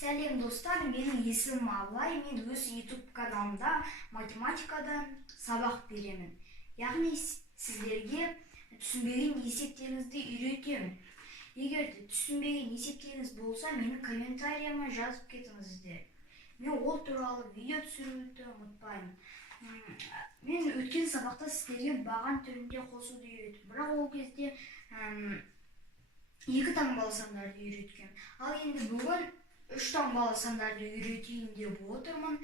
Сәлем достар, менің есімім Абылай. Мен өз YouTube каналымда математикадан сабақ беремін. Яғни сіздерге түсінбеген есептеріңізді үйретемін. Егер түсінбеген есептеріңіз болса, мені комментарияма жазып кетіңіздер. Мен ол туралы видео түсіруді ұмытпаймын. Мен өткен сабақта сіздерге баған түрінде қосуды үйреттім. Бірақ ол кезде екі таңбалы сандарды үйреткен. Ал енді бүгін үш таңбалы сандарды үйретейін деп отырмын.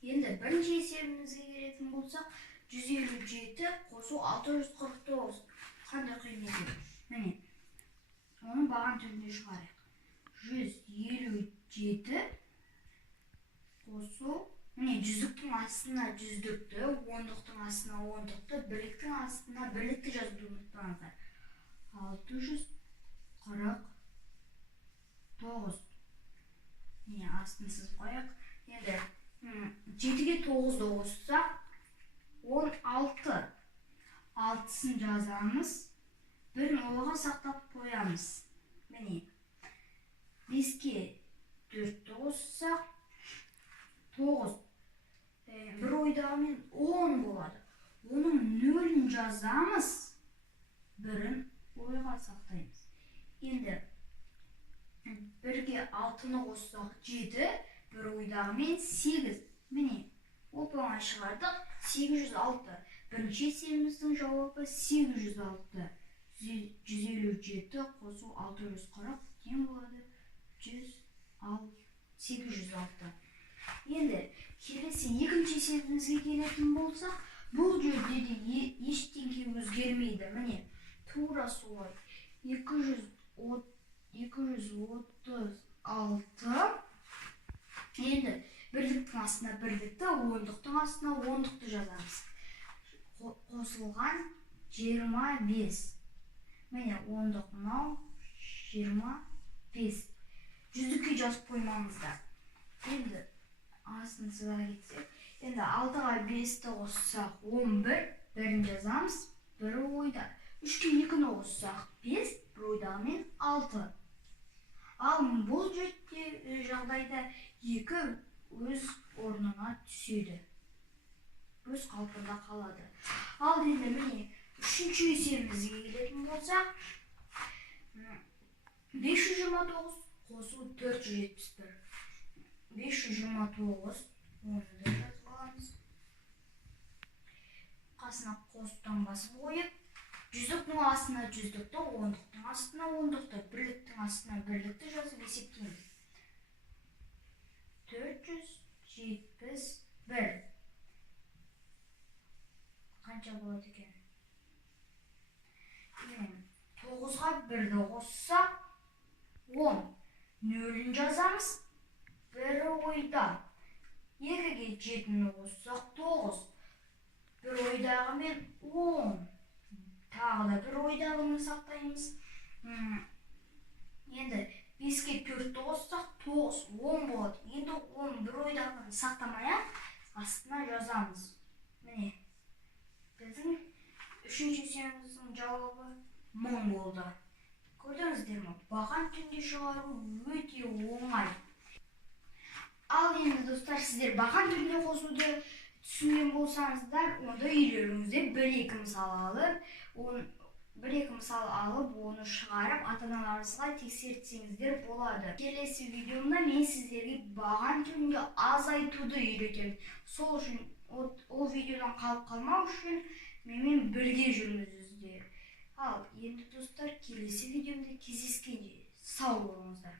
Енді бірінші есебімізге келетін болсақ, 157 қосу 649. Қандай қиын екен? Міне, оны баған түрінде шығарайық. 157 қосу, міне, жүздіктің астына жүздікті, ондықтың астына ондықты, бірліктің астына бірлікті жазуды ұмытпаңыздар. 649. Міне, астын сызып қояйық. Енді 7-ге 9-ды қоссақ 16. 6-сын жазамыз, бірін ойға сақтап қоямыз. Міне, 5-ке 4-ті қоссақ 9. Бір ойдағымен 10 болады. Оның 0-ін жазамыз, бірін ойға сақтаймыз. Енді 1-ге 6-ны қоссақ 7, бір ойдағымен 8. Міне, оп-оңай шығардық, 806. Бірінші есебіміздің жауабы 806. 157 қосу 640 тең болады 806. Енді келесі екінші есебімізге келетін болсақ, бұл жерде де ештеңе өзгермейді. Міне, тура солай. 236. Енді бірліктің астына бірлікті, ондықтың астына ондықты жазамыз. Қосылған 25. Міне, ондық мынау 25. Жүздікке жазып қоймаңыздар. Енді астын сыза кетсек, енді 6-ға 5-ті қоссақ 11, бірін жазамыз, бірі ойда. 3-ке 2-ні қоссақ 5, бір ойдағымен 6. Ал бұл жағдайда 2 өз орнына түседі. Өз қалпында қалады. Ал енді міне, үшінші есебімізге келетін болсақ, 529 қосу 471. 529, оны да жазып аламыз. Қасына қосудан басып қойып, жүздіктің астына жүздікті, ондықтың астына ондықты, бірліктің астына бірлікті жазып есептейміз. 471. Қанша болады екен? 9-ға 1-ді қоссақ 10. 0-ін жазамыз, бірі ойда. 2-ге 7-ні қоссақ 9. Бір ойдағымен 10. Тағы да бір ойдағыны сақтаймыз. Енді 5-ке 4-ті қоссақ 9, 10 болады. Енді 10 бір ойдағыны сақтамай, астына жазамыз. Міне, біздің үшінші есебіміздің жауабы 1000 болды. Көрдіңіздер ме? Баған түрінде шығару өте оңай. Ал енді достар, сіздер баған түрінде қосуды түсінген болсаңыздар, онда үйлеріңізде бір-екі мысал алып, оны шығарып, ата-аналарыңызға тексертсеңіздер болады. Келесі видеомда мен сіздерге баған түрінде азайтуды үйретемін. Сол үшін, ол видеодан қалып қалмау үшін, менімен бірге жүріңіздер. Ал енді достар, келесі видеомда кездескенше сау болыңыздар.